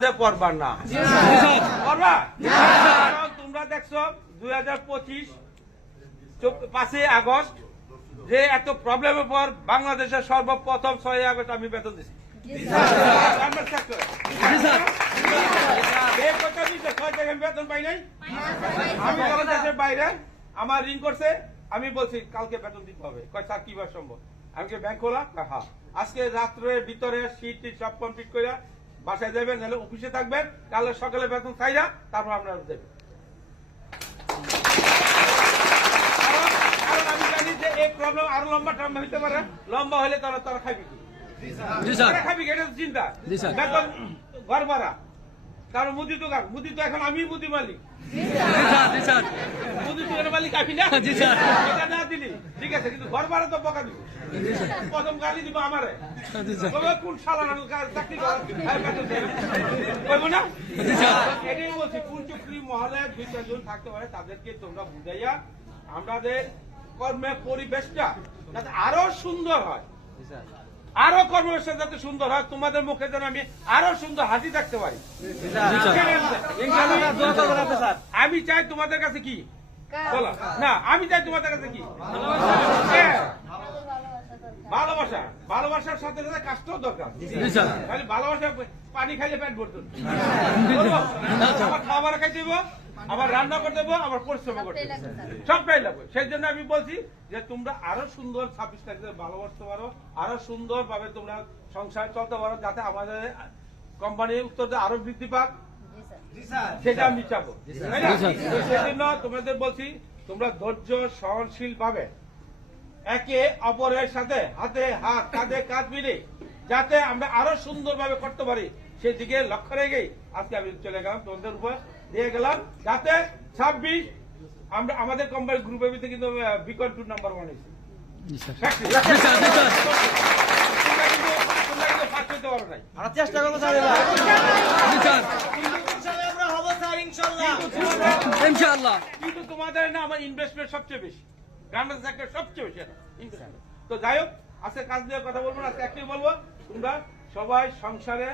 করবার না তোমরা দেখছো 2025 5 আগস্ট যে এত প্রবলেমের পর বাংলাদেশের সর্বপ্রথম 6 আগস্ট আমি বেতন দিচ্ছি বেতন পাই নাই। আমি যখন দেশের বাইরে আমার ঋণ করছে আমি বলছি কালকে বেতন দিতে হবে, কয় স্যার কিভাবে সম্ভব? আমি ব্যাংক খোলা, হ্যাঁ আজকে রাত্রের ভিতরে সিট সব কমপ্লিট করে বাসায় যাবেন, নাহলে অফিসে থাকবেন, কাল সকালে বেতন চাইরা তারপর আপনারা দেবেন। কারণ আমি জানি যে এই প্রবলেম আরো লম্বা টার্ম হইতে পারে, লম্বা হলে তারা খাবি কি খাবি কি, এটা চিন্তা। বেতন ঘর ভাড়া, কারণ মুদি দোকান, মুদি তো এখন আমি মুদি মালিক, মুদি দোকানের মালিক আমি না, এটা না দিলি ঠিক আছে, কিন্তু ঘর ভাড়া তো বকা দিব, প্রথম গালি দিব আমারে, কোন শালা চাকরি করবো না। এটাই বলছি, কোন চুক্তি মহলে 2-4 জন থাকতে পারে, তাদেরকে তোমরা বুঝাইয়া আমাদের কর্মের পরিবেশটা যাতে আরো সুন্দর হয়, আরো কর্মব্যবস্থা যাতে সুন্দর হয়, তোমাদের মুখে যেন আমি আরো সুন্দর হাসি থাকতে পারি। আমি চাই তোমাদের কাছে কি বলো না, আমি চাই তোমাদের কাছে কি ভালোবাসা, ভালোবাসার সাথে সাথে কাজটাও দরকার। খালি ভালোবাসা পানি খাইলে পেট ভরত, আবার খাবার খাইতে দেবো, আবার রান্না করতে দেবো, আবার পরিশ্রম করতে সবটাই লাগবে। সেই জন্য আমি বলছি যে তোমরা আরো সুন্দর 26 তারিখে ভালোবাসতে পারো, আরো সুন্দর ভাবে তোমরা সংসার চলতে পারো, যাতে আমাদের কোম্পানির উত্তর আরো বৃদ্ধি পাক, সেটা আমি চাবো। সেই জন্য তোমাদের বলছি তোমরা ধৈর্য সহনশীল ভাবে একে অপরের সাথে হাতে হাত কাঁধে কাঁধ মিলে যাতে আমরা আরো সুন্দর ভাবে করতে পারি, সেদিকে লক্ষ্য রেখেই আজকে আমি চলে গেলাম, তোমাদের উপর দিয়ে গেলাম, যাতে 26 আমরা আমাদের কোম্পানি গ্রুপের ভিতরে কিন্তু বিকন 2 নাম্বার 1 হয়েছে। চেষ্টা করবো কিন্তু তোমাদের না আমার ইনভেস্টমেন্ট সবচেয়ে বেশি, গার্মেন্টস সেক্টর সবচেয়ে বেশি ইনভেস্টমেন্ট। তো যাই হোক, আজকে কাজ নিয়ে কথা বলবো না, আজকে একটাই বলবো, তোমরা সবাই সংসারে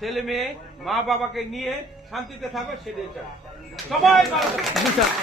ছেলে মেয়ে মা বাবাকে নিয়ে শান্তিতে থাকো, সেটাই চাই। সবাই ভালো থাকো।